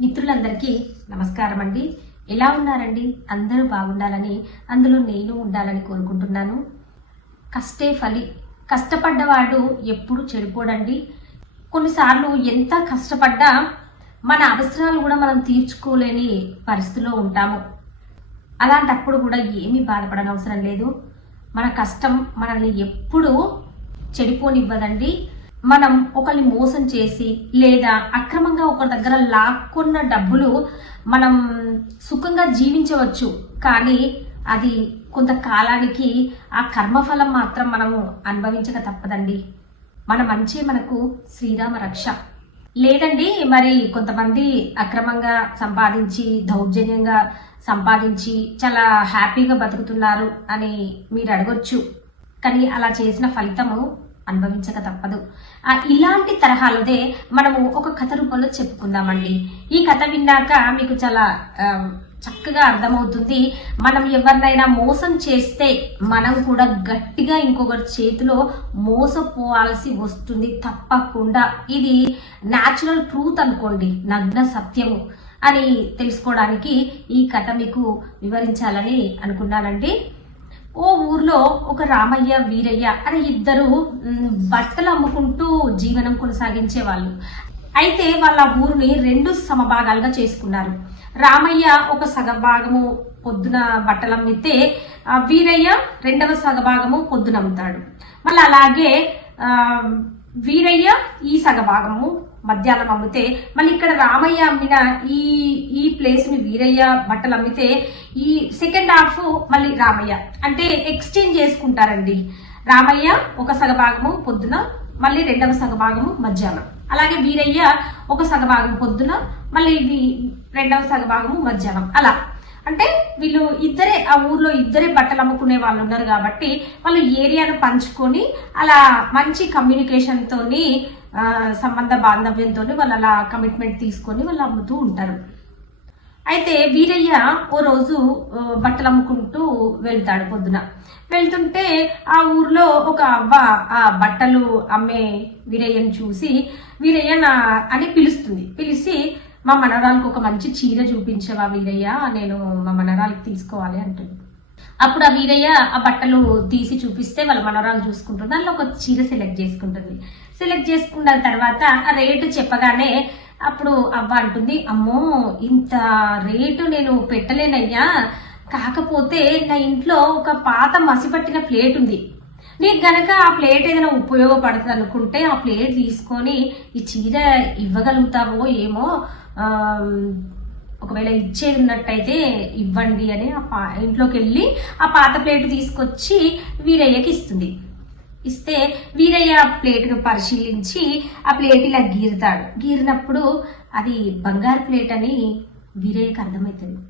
మిత్రులందరికీ నమస్కారం అండి ఎలా ఉన్నారండి? అందరూ బాగుండాలని అందులో నేను ఉండాలని కోరుకుంటున్నాను. కష్టే ఫలి. కష్టపడ్డవాడు ఎప్పుడు చెడిపోడండి. కొన్నిసార్లు ఎంత కష్టపడ్డా మన అవసరాలు కూడా మనం తీర్చుకోలేని పరిస్థితిలో ఉంటాము. అలాంటప్పుడు కూడా ఏమీ బాధపడనవసరం లేదు. మన కష్టం మనల్ని ఎప్పుడూ చెడిపోనివ్వదండి. మనం ఒకరిని మోసం చేసి లేదా అక్రమంగా ఒకరి దగ్గర లాక్కున్న డబ్బులు మనం సుఖంగా జీవించవచ్చు. కానీ అది కొంతకాలానికి ఆ కర్మఫలం మాత్రం మనము అనుభవించక తప్పదండి. మన మంచి మనకు శ్రీరామ రక్ష. లేదండి మరి కొంతమంది అక్రమంగా సంపాదించి దౌర్జన్యంగా సంపాదించి చాలా హ్యాపీగా బతుకుతున్నారు అని మీరు అడగొచ్చు. కానీ అలా చేసిన ఫలితము అనుభవించక తప్పదు. ఇలాంటి తరహాలదే మనము ఒక కథ రూపంలో చెప్పుకుందామండి. ఈ కథ విన్నాక మీకు చాలా చక్కగా అర్థమవుతుంది. మనం ఎవరినైనా మోసం చేస్తే మనం కూడా గట్టిగా ఇంకొకరి చేతిలో మోసపోవాల్సి వస్తుంది తప్పకుండా. ఇది న్యాచురల్ ట్రూత్ అనుకోండి నగ్న సత్యము అని తెలుసుకోవడానికి ఈ కథ మీకు వివరించాలని అనుకున్నానండి. ఓ ఊర్లో ఒక రామయ్య వీరయ్య అనే ఇద్దరు బట్టలు అమ్ముకుంటూ జీవనం కొనసాగించే వాళ్ళు. అయితే వాళ్ళ ఊరిని రెండు సమభాగాలుగా చేసుకున్నారు. రామయ్య ఒక సగభాగము పొద్దున బట్టలు అమ్మితే వీరయ్య రెండవ సగభాగము పొద్దున అమ్ముతాడు. మళ్ళీ అలాగే వీరయ్య ఈ సగభాగము మధ్యాహ్నం అమ్మితే మళ్ళీ ఇక్కడ రామయ్య అమ్మిన ఈ ఈ ప్లేస్ని వీరయ్య బట్టలు అమ్మితే ఈ సెకండ్ హాఫ్ మళ్ళీ రామయ్య. అంటే ఎక్స్చేంజ్ చేసుకుంటారండి. రామయ్య ఒక సగభాగము పొద్దున మళ్ళీ రెండవ సగభాగము మధ్యాహ్నం. అలాగే వీరయ్య ఒక సగభాగం పొద్దున మళ్ళీ రెండవ సగభాగము మధ్యాహ్నం. అలా. అంటే వీళ్ళు ఇద్దరే ఆ ఊర్లో ఇద్దరే బట్టలు అమ్ముకునే వాళ్ళు ఉన్నారు కాబట్టి వాళ్ళు ఏరియాను పంచుకొని అలా మంచి కమ్యూనికేషన్ తోని సంబంధ బాంధవ్యంతో వాళ్ళు అలా కమిట్మెంట్ తీసుకొని వాళ్ళు అమ్ముతూ ఉంటారు. అయితే వీరయ్య ఓ రోజు బట్టలు అమ్ముకుంటూ వెళ్తాడు పొద్దున. వెళ్తుంటే ఆ ఊర్లో ఒక అవ్వ ఆ బట్టలు అమ్మే వీరయ్యను చూసి వీరయ్య నా అని పిలుస్తుంది. పిలిచి మా మనవరాలకు ఒక మంచి చీర చూపించవా వీరయ్య? నేను మా మనవరాలకు తీసుకోవాలి అంటుంది. అప్పుడు ఆ వీరయ్య ఆ బట్టలు తీసి చూపిస్తే వాళ్ళ మనవరాలు చూసుకుంటుంది. దానిలో ఒక చీర సెలెక్ట్ చేసుకుంటుంది. సెలెక్ట్ చేసుకున్న తర్వాత ఆ రేటు చెప్పగానే అప్పుడు అవ్వ అంటుంది అమ్మో ఇంత రేటు నేను పెట్టలేనయ్యా. కాకపోతే నా ఇంట్లో ఒక పాత మసిపట్టిన ప్లేట్ ఉంది. నీకు గనక ఆ ప్లేట్ ఏదైనా ఉపయోగపడుతుంది అనుకుంటే ఆ ప్లేట్ తీసుకొని ఈ చీర ఇవ్వగలుగుతావో ఏమో ఒకవేళ ఇచ్చేది ఉన్నట్టయితే ఇవ్వండి అని ఆ పా ఇంట్లోకి వెళ్ళి ఆ పాత ప్లేట్ తీసుకొచ్చి వీరయ్యకి ఇస్తుంది. ఇస్తే వీరయ్య ఆ ప్లేట్ను పరిశీలించి ఆ ప్లేట్ ఇలా గీరుతాడు. గీరినప్పుడు అది బంగారు ప్లేట్ అని వీరయ్యకు అర్థమవుతుంది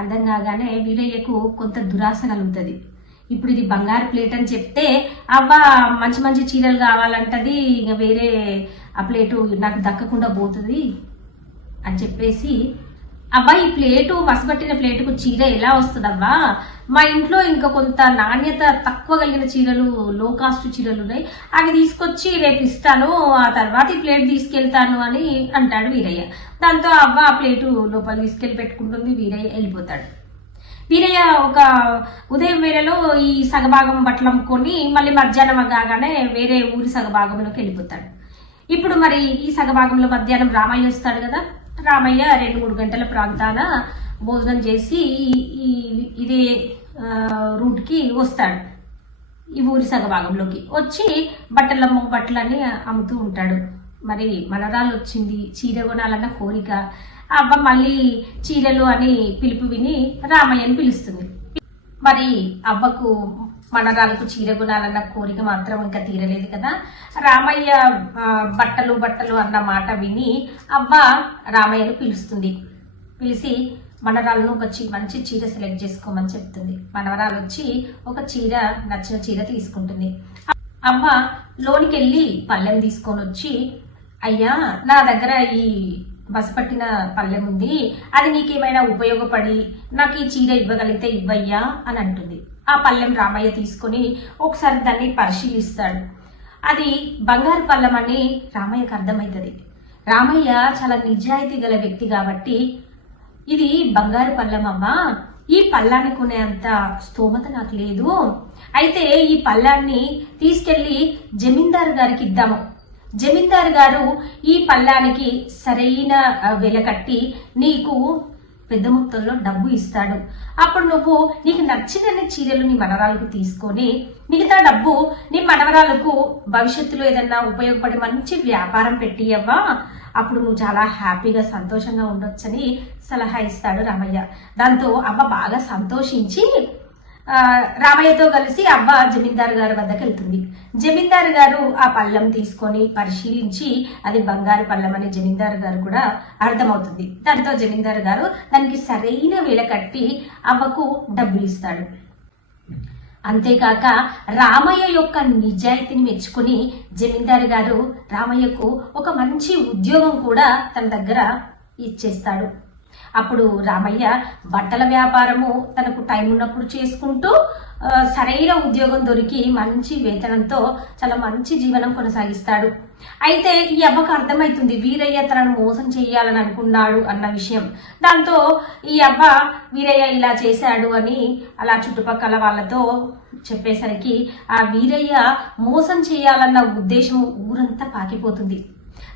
అర్థం కాగానే వీరయ్యకు కొంత దురాశ కలుగుతుంది. ఇప్పుడు ఇది బంగారు ప్లేట్ అని చెప్తే అవ్వ మంచి మంచి చీరలు కావాలంటది ఇక వేరే ఆ ప్లేటు నాకు దక్కకుండా పోతుంది. అని చెప్పేసి అబ్బా ఈ ప్లేటు మసపట్టిన ప్లేటుకు చీర ఎలా వస్తుందవ్వా మా ఇంట్లో ఇంకా కొంత నాణ్యత తక్కువ కలిగిన చీరలు లో కాస్ట్ చీరలు ఉన్నాయి. అవి తీసుకొచ్చి రేపు ఇస్తాను ఆ తర్వాత ఈ ప్లేట్ తీసుకెళ్తాను అని అంటాడు వీరయ్య. దాంతో అవ్వ ఆ ప్లేటు లోపల తీసుకెళ్ళి పెట్టుకుంటుంది వీరయ్య వెళ్ళిపోతాడు. వీరయ్య ఒక ఉదయం వేళలో ఈ సగభాగం బట్టలు అమ్ముకొని మళ్ళీ మధ్యాహ్నం కాగానే వేరే ఊరి సగభాగంలోకి వెళ్ళిపోతాడు. ఇప్పుడు మరి ఈ సగభాగంలో మధ్యాహ్నం రామయ్య వస్తాడు కదా? రామయ్య రెండు మూడు గంటల ప్రాంతాన భోజనం చేసి ఈ- ఇదే రూట్కి వస్తాడు. ఈ ఊరి సగభాగంలోకి. వచ్చి బట్టల బట్టలన్నీ అమ్ముతూ ఉంటాడు. మరి మనరాలు వచ్చింది. చీర కొనాలన్న కోరిక. ఆ అవ్వ మళ్ళీ చీరలు అని పిలుపు విని రామయ్యని పిలుస్తుంది. మరి అవ్వకు మనరాలకు చీర గుణాలన్న కోరిక మాత్రం ఇంకా తీరలేదు కదా. రామయ్య బట్టలు బట్టలు అన్న మాట విని అబ్బా రామయ్యను పిలుస్తుంది. పిలిచి మనరాలను ఒక చీ మంచి చీర సెలెక్ట్ చేసుకోమని చెప్తుంది. మనవరాలు వచ్చి ఒక చీర నచ్చిన చీర తీసుకుంటుంది. అమ్మ లోనికి వెళ్ళి పళ్ళెం తీసుకొని వచ్చి అయ్యా నా దగ్గర ఈ బస్ పట్టిన పళ్ళెం ఉంది. అది నీకేమైనా ఉపయోగపడి నాకు ఈ చీర ఇవ్వగలిగితే ఇవ్వయ్యా అని అంటుంది. ఆ పళ్ళెం రామయ్య తీసుకొని ఒకసారి దాన్ని పరిశీలిస్తాడు. అది బంగారు పళ్ళెం అని రామయ్యకు అర్థమవుతుంది రామయ్య చాలా నిజాయితీ గల వ్యక్తి కాబట్టి ఇది బంగారు పళ్ళమమ్మా ఈ పళ్ళాన్ని కొనేంత స్తోమత నాకు లేదు. అయితే ఈ పళ్ళాన్ని తీసుకెళ్ళి జమీందారు గారికి ఇద్దాము. జమీందారు గారు ఈ పళ్ళానికి సరైన వెల కట్టి నీకు పెద్ద మొత్తంలో డబ్బు ఇస్తాడు. అప్పుడు నువ్వు నీకు నచ్చినన్ని చీరలు నీ మనవరాలకు తీసుకొని మిగతా డబ్బు నీ మనవరాలకు భవిష్యత్తులో ఏదన్నా ఉపయోగపడే మంచి వ్యాపారం పెట్టియవ్వా అప్పుడు నువ్వు చాలా హ్యాపీగా సంతోషంగా ఉండొచ్చని సలహా ఇస్తాడు రామయ్య. దాంతో అవ్వ బాగా సంతోషించి రామయ్యతో కలిసి అవ్వ జమీందారు గారి వద్దకు వెళ్తుంది. జమీందారు గారు ఆ పళ్ళం తీసుకొని పరిశీలించి అది బంగారు పళ్ళం అని జమీందారు గారు కూడా అర్థమవుతుంది. దాంతో జమీందారు గారు దానికి సరైన వేల కట్టి అవ్వకు డబ్బులు ఇస్తాడు. అంతేకాక రామయ్య యొక్క నిజాయితీని మెచ్చుకుని జమీందారు గారు రామయ్యకు ఒక మంచి ఉద్యోగం కూడా తన దగ్గర ఇచ్చేస్తాడు. అప్పుడు రామయ్య బట్టల వ్యాపారము తనకు టైం ఉన్నప్పుడు చేసుకుంటూ సరైన ఉద్యోగం దొరికి మంచి వేతనంతో చాలా మంచి జీవనం కొనసాగిస్తాడు. అయితే ఈ అవ్వకు అర్థమవుతుంది వీరయ్య తనను మోసం చేయాలని అనుకున్నాడు అన్న విషయం. దాంతో ఈ అవ్వ వీరయ్య ఇలా చేశాడు అని అలా చుట్టుపక్కల వాళ్ళతో చెప్పేసరికి ఆ వీరయ్య మోసం చేయాలన్న ఉద్దేశం ఊరంతా పాకిపోతుంది.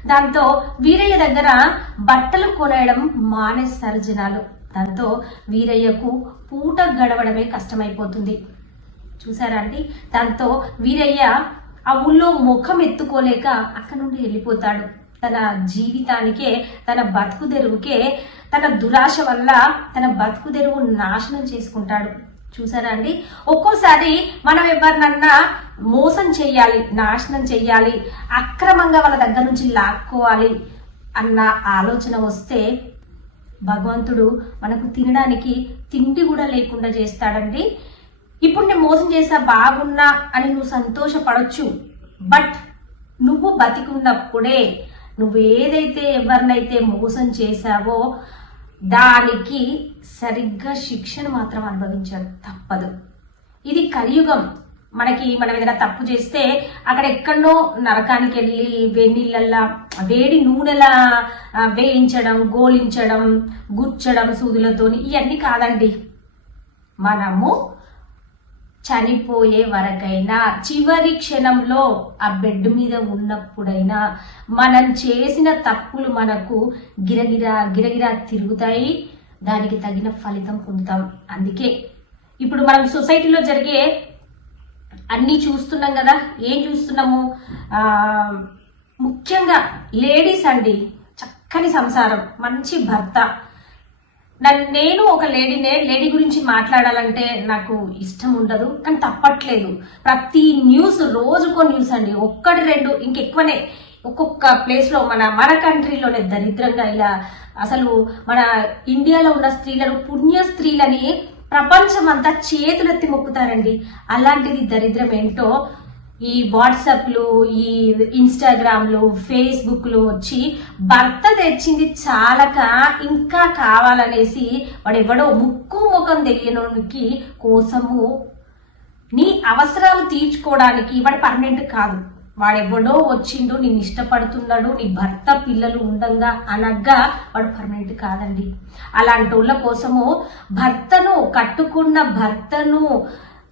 దాంతో వీరయ్య దగ్గర బట్టలు కొనేయడం మానేస్తారు జనాలు. దాంతో వీరయ్యకు పూట గడవడమే కష్టమైపోతుంది. చూసారా అండి? దాంతో వీరయ్య ఆ ఊళ్ళో ముఖం ఎత్తుకోలేక అక్కడ నుండి వెళ్ళిపోతాడు. తన జీవితానికే తన బతుకు తెరువుకే తన దురాశ వల్ల తన బతుకు తెరువు నాశనం చేసుకుంటాడు. చూసారా అండి? ఒక్కోసారి మనం ఎవరినన్నా మోసం చేయాలి నాశనం చెయ్యాలి అక్రమంగా వాళ్ళ దగ్గర నుంచి లాక్కోవాలి అన్న ఆలోచన వస్తే భగవంతుడు మనకు తినడానికి తిండి కూడా లేకుండా చేస్తాడండి. ఇప్పుడు నేను మోసం చేసా బాగున్నా అని నువ్వు సంతోషపడొచ్చు. బట్ నువ్వు బతికున్నప్పుడే నువ్వు ఏదైతే ఎవరినైతే మోసం చేశావో దానికి సరిగ్గా శిక్షను మాత్రం అనుభవించడం తప్పదు. ఇది కలియుగం. మనకి మనం ఏదైనా తప్పు చేస్తే అక్కడ ఎక్కడో నరకానికి వెళ్ళి వెన్నీళ్ళల్లా వేడి నూనెలా వేయించడం గోలించడం గుచ్చడం సూదులతోని ఇవన్నీ కాదండి. మనము చనిపోయే వరకైనా చివరి క్షణంలో ఆ బెడ్ మీద ఉన్నప్పుడైనా మనం చేసిన తప్పులు మనకు గిరగిరా గిరగిరా తిరుగుతాయి. దానికి తగిన ఫలితం పొందుతాం. అందుకే ఇప్పుడు మనం సొసైటీలో జరిగే అన్నీ చూస్తున్నాం కదా. ఏం చూస్తున్నాము? ముఖ్యంగా లేడీస్ అండి చక్కని సంసారం మంచి భర్త. నన్ను నేను ఒక లేడీనే లేడీ గురించి మాట్లాడాలంటే నాకు ఇష్టం ఉండదు కానీ తప్పట్లేదు. ప్రతి న్యూస్ రోజుకో న్యూస్ అండి. ఒక్కటి రెండు ఇంకెక్కువనే. ఒక్కొక్క ప్లేస్లో మన మన కంట్రీలోనే దరిద్రంగా ఇలా అసలు మన ఇండియాలో ఉన్న స్త్రీలను పుణ్య స్త్రీలని ప్రపంచం అంతా చేతులెత్తి మొక్కుతారండి. అలాంటిది దరిద్రం ఏంటో ఈ వాట్సాప్లు ఈ ఇన్స్టాగ్రామ్లు ఫేస్బుక్లు వచ్చి భర్త తెచ్చింది చాలక ఇంకా కావాలనేసి వాడు ఎవడో ముక్కు ముఖం తెలియనోనికి కోసము నీ అవసరాలు తీర్చుకోవడానికి వాడు పర్మనెంట్ కాదు. వాడెవడో వచ్చిండు నేను ఇష్టపడుతున్నాడు నీ భర్త పిల్లలు ఉండంగా అనగా వాడు పర్మనెంట్ కాదండి. అలాంటి వాళ్ళ కోసము భర్తను కట్టుకున్న భర్తను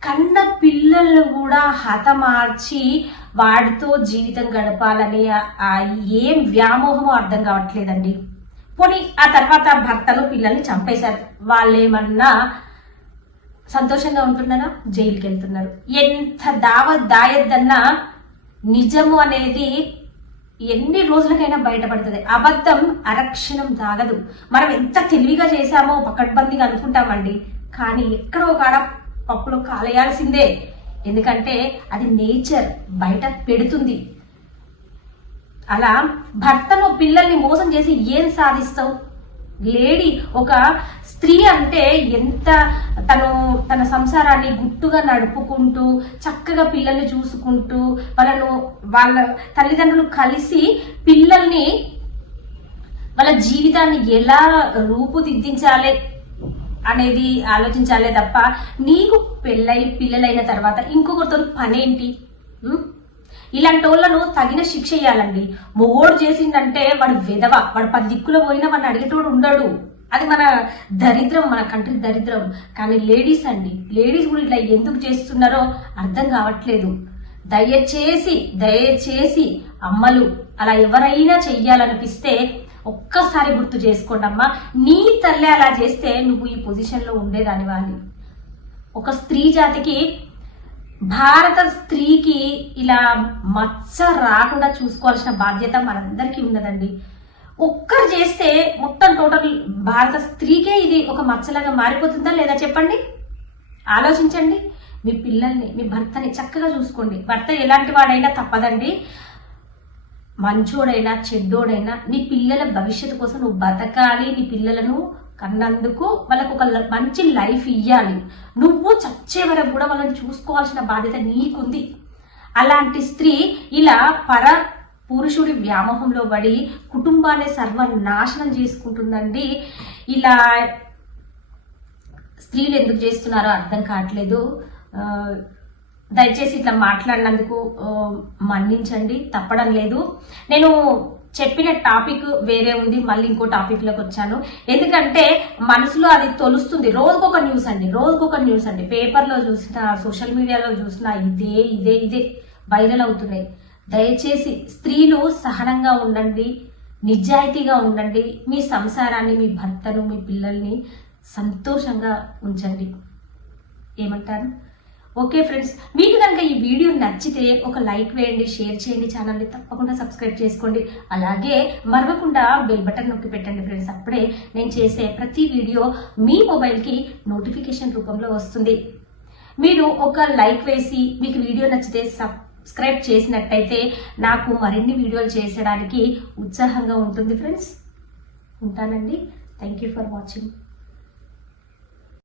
కన్న పిల్లలను కూడా హతమార్చి వాడితో జీవితం గడపాలని ఏం వ్యామోహమో అర్థం కావట్లేదండి. పోనీ ఆ తర్వాత భర్తలు పిల్లల్ని చంపేశారు. వాళ్ళేమన్నా సంతోషంగా ఉంటున్నారా? జైలుకి వెళ్తున్నారు ఎంత దావ దాయద్దన్నా నిజము అనేది ఎన్ని రోజులకైనా బయటపడుతుంది. అబద్ధం అరక్షణం దాగదు. మనం ఎంత తెలివిగా చేశామో పకడ్బందీగా అనుకుంటామండి. కానీ ఎక్కడో కాడ పప్పులో కాలేయాల్సిందే. ఎందుకంటే అది నేచర్ బయట పెడుతుంది. అలా భర్తను పిల్లల్ని మోసం చేసి ఏం సాధిస్తావు? లేడీ ఒక స్త్రీ అంటే ఎంత తను తన సంసారాన్ని గుట్టుగా నడుపుకుంటూ చక్కగా పిల్లల్ని చూసుకుంటూ వాళ్ళను వాళ్ళ తల్లిదండ్రులు కలిసి పిల్లల్ని వాళ్ళ జీవితాన్ని ఎలా రూపుదిద్దించాలి? అనేది ఆలోచించాలే తప్ప నీకు పెళ్ళై పిల్లలైన తర్వాత ఇంకొకరితో పనేంటి? ఇలాంటి వాళ్ళను తగిన శిక్ష ఇవ్వాలండి మొగోడు చేసిందంటే వాడు విధవ వాడు పది దిక్కులో పోయినా వాడిని అడిగేటోడు ఉండడు. అది మన దరిద్రం మన కంట్రీ దరిద్రం. కానీ లేడీస్ అండి లేడీస్ కూడా ఇట్లా ఎందుకు చేస్తున్నారో అర్థం కావట్లేదు. దయచేసి దయచేసి అమ్మలు అలా ఎవరైనా చెయ్యాలనిపిస్తే ఒక్కసారి గుర్తు చేసుకోండి అమ్మా. నీ తల్లి అలా చేస్తే నువ్వు ఈ పొజిషన్లో ఉండేదాని వాళ్ళు. ఒక స్త్రీ జాతికి భారత స్త్రీకి ఇలా మచ్చ రాకుండా చూసుకోవాల్సిన బాధ్యత మనందరికీ ఉన్నదండి. ఒక్కరు చేస్తే మొత్తం టోటల్ భారత స్త్రీకే ఇది ఒక మచ్చలాగా మారిపోతుందా లేదా చెప్పండి? ఆలోచించండి. మీ పిల్లల్ని మీ భర్తని చక్కగా చూసుకోండి. భర్త ఎలాంటి వాడైనా తప్పదండి. మంచోడైనా చెడ్డోడైనా నీ పిల్లల భవిష్యత్తు కోసం నువ్వు బతకాలి. నీ పిల్లలను కన్నందుకు వాళ్ళకు ఒక మంచి లైఫ్ ఇవ్వాలి నువ్వు చచ్చే వరకు కూడా వాళ్ళని చూసుకోవాల్సిన బాధ్యత నీకుంది. అలాంటి స్త్రీ ఇలా పర పురుషుడి వ్యామోహంలో పడి కుటుంబాన్ని సర్వనాశనం చేసుకుంటుందండి. ఇలా స్త్రీలు ఎందుకు చేస్తున్నారో అర్థం కావట్లేదు. దయచేసి ఇట్లా మాట్లాడినందుకు మన్నించండి. తప్పడం లేదు. నేను చెప్పిన టాపిక్ వేరే ఉంది మళ్ళీ ఇంకో టాపిక్లోకి వచ్చాను. ఎందుకంటే మనసులో అది తొలుస్తుంది. రోజుకొక న్యూస్ అండి రోజుకొక న్యూస్ అండి. పేపర్లో చూసిన సోషల్ మీడియాలో చూసిన ఇదే ఇదే ఇదే వైరల్ అవుతున్నాయి. దయచేసి స్త్రీలు సహనంగా ఉండండి నిజాయితీగా ఉండండి. మీ సంసారాన్ని మీ భర్తను మీ పిల్లల్ని సంతోషంగా ఉంచండి. ఏమంటారు? ఓకే ఫ్రెండ్స్ మీకు కనుక ఈ వీడియో నచ్చితే ఒక లైక్ వేయండి షేర్ చేయండి ఛానల్ని తప్పకుండా సబ్స్క్రైబ్ చేసుకోండి. అలాగే మరవకుండా బెల్ బటన్ నొక్కి పెట్టండి ఫ్రెండ్స్ అప్పుడే నేను చేసే ప్రతి వీడియో మీ మొబైల్కి నోటిఫికేషన్ రూపంలో వస్తుంది. మీరు ఒక లైక్ వేసి మీకు వీడియో నచ్చితే సబ్స్క్రైబ్ చేసినట్టయితే నాకు మరిన్ని వీడియోలు చేసేయడానికి ఉత్సాహంగా ఉంటుంది ఫ్రెండ్స్. ఉంటానండి. Thank you for watching.